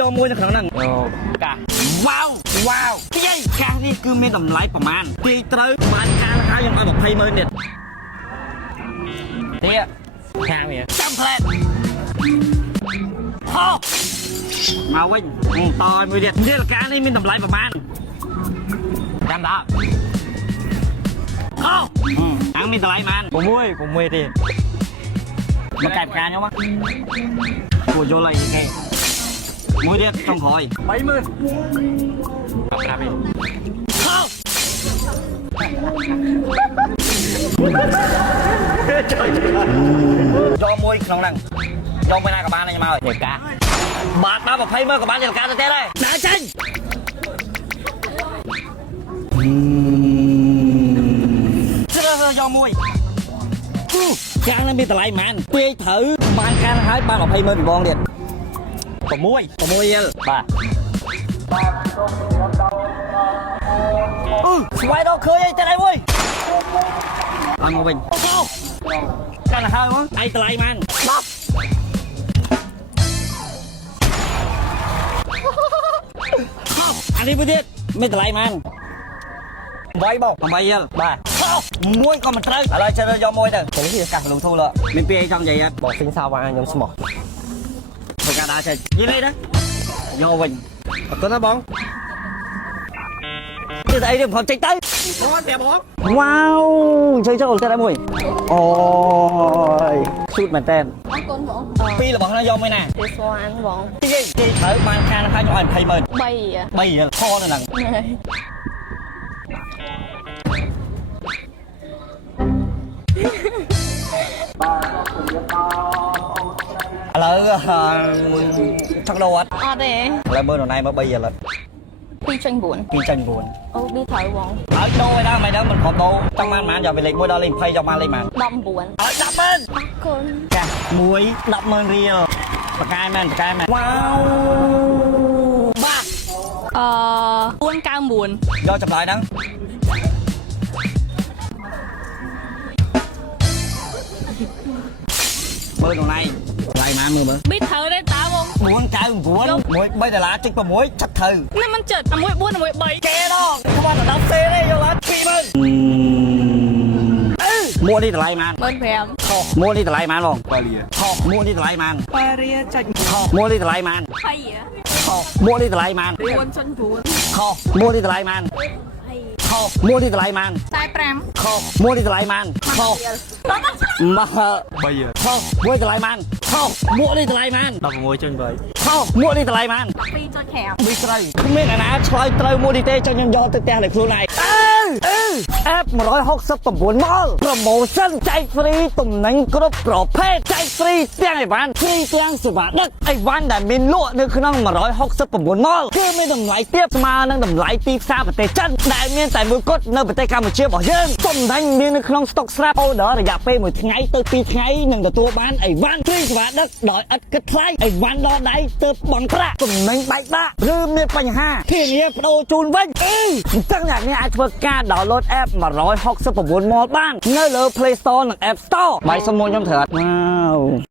ยอมมวยในครั้งนั้นกะว้าวที่ยัยการนี่คือมีតម្លៃประมาณตีเต๋อបានការราคายังเอาแบบ20,000เนี่ยเนี่ยខាងនេះចាំផ្លែហោមកវិញតើមួយទៀតនេះការនេះមានតម្លៃប្រមាណចាំដល់ហោអាំងមានតម្លៃប៉ុន្មាន6ទេមកកាយផ្កាខ្ញុំគួរយល់អីគេមួយទៀតចុងក្រោយ30,000ប្រាប់វិញហោយកមួយក្នុងហ្នឹងយកไปណាក៏បានខ្ញុំមកយកកាបាទដល់20,000ក៏បានយកកាទៅទៀតដែរដើរចេញយកមួយកាំងនឹងមានតម្លៃប៉ុន្មានពេលត្រូវបានខានហើយបាន20,000ពីបងទៀត6យល់បាទស្វ័យដល់ឃើញអីទៅអីមួយអត់មកវិញកានហើយមកឯងតម្លៃប៉ុន្មាន10អានេះមួយទៀតមានតម្លៃប៉ុន្មាន8បង8យល់បាទមួយក៏មិនត្រូវឥឡូវចេះយកមួយទៅទៅនេះកាសលងធូលមានពីអីចង់និយាយអត់បងស៊ីងសាវ៉ាខ្ញុំស្មោះធ្វើការដើរចេះនិយាយនេះណាយកវិញអរគុណណាបងទៅអីទៅផងចេញទៅអូតែបងវ៉ាវជួយចូលទៅមួយអូយស៊ូតមែនតើអរគុណបងពីរបស់ណាយកមួយណាទេស្វានបងទីគេត្រូវបានខានហើយខ្ញុំឲ្យ20,000 3ខនៅហ្នឹងឥឡូវថឹកដោអត់ទេឥឡូវមើលនរណៃមក3យល់អត់2.9អូប៊ីត្រូវបងហើយដោឯណាមិនដឹងមិនគ្រប់ដោចង់បានយកពីលេខ1ដល់លេខ20ចង់បានលេខប៉ុន្មាន19ហើយ10,000អរគុណចា1 10,000រៀលបកាយមែនវ៉ាវបាទ499យកចម្លើយហ្នឹងមើលតណៃឡៃម៉ាមើលមើលប៊ីត្រូវទេតើបង499 $3.6ឆិតត្រូវនេះមិនចិត្ត11 4 11 3គេដល់ខ្វល់តែ10សេទេយល់អត់20,000មួកនេះតម្លៃប៉ុន្មាន15,000ខុសមួកនេះតម្លៃប៉ុន្មានបងប៉ារីខុសមួកនេះតម្លៃប៉ុន្មានប៉ារីចាច់ខុសមួកនេះតម្លៃប៉ុន្មាន20ខុសមួកនេះតម្លៃប៉ុន្មាន4.9ខុសមួកនេះតម្លៃប៉ុន្មានខុសមួកនេះតម្លៃប៉ុន្មាន45ខុសមួកនេះតម្លៃប៉ុន្មានខុសមក3ខុសមួយតម្លៃប៉ុន្មានខុសមួកនេះតម្លៃប៉ុន្មាន16.8ខុសមួកនេះតម្លៃប៉ុន្មាន12.5មិនត្រូវគ្មានអាណាឆ្លើយត្រូវមួកនេះទេចង់ខ្ញុំយកទៅផ្ទះលើខ្លួនឯងអេប169ម៉លប្រូម៉ូសិនចែកហ្វ្រីទំនិញគ្រប់ប្រភេទចែកហ្វ្រីទាំងអីវ៉ាន់ហ្វ្រីទាំងសេវាដឹកអីវ៉ាន់ដែលមានលក់នៅក្នុង169ម៉លគឺមានតម្លៃទាបស្មើនឹងតម្លៃទីផ្សារប្រទេសចិនដែលមានតែមួយគត់នៅប្រទេសកម្ពុជារបស់យើងទំនិញមាននៅក្នុងស្តុកស្រាប់អូដឺរយៈពេល1ថ្ងៃទៅ2ថ្ងៃនឹងទទួលបានអីវ៉ាន់ហ្វ្រីសេវាដឹកដោយឥតគិតថ្លៃអីវ៉ាន់ដល់ដៃទើបបង់ប្រាក់ទំនិញបែកបាក់ឬមានបញ្ហាធានាបដូរជូនវិញអញ្ចឹងអ្នកនេះអាចធ្វើការដោនឡូត app 169ម៉លបាននៅលើ Play Store និង App Store បាយសុំមួយខ្ញុំត្រូវអត់វ៉ាវ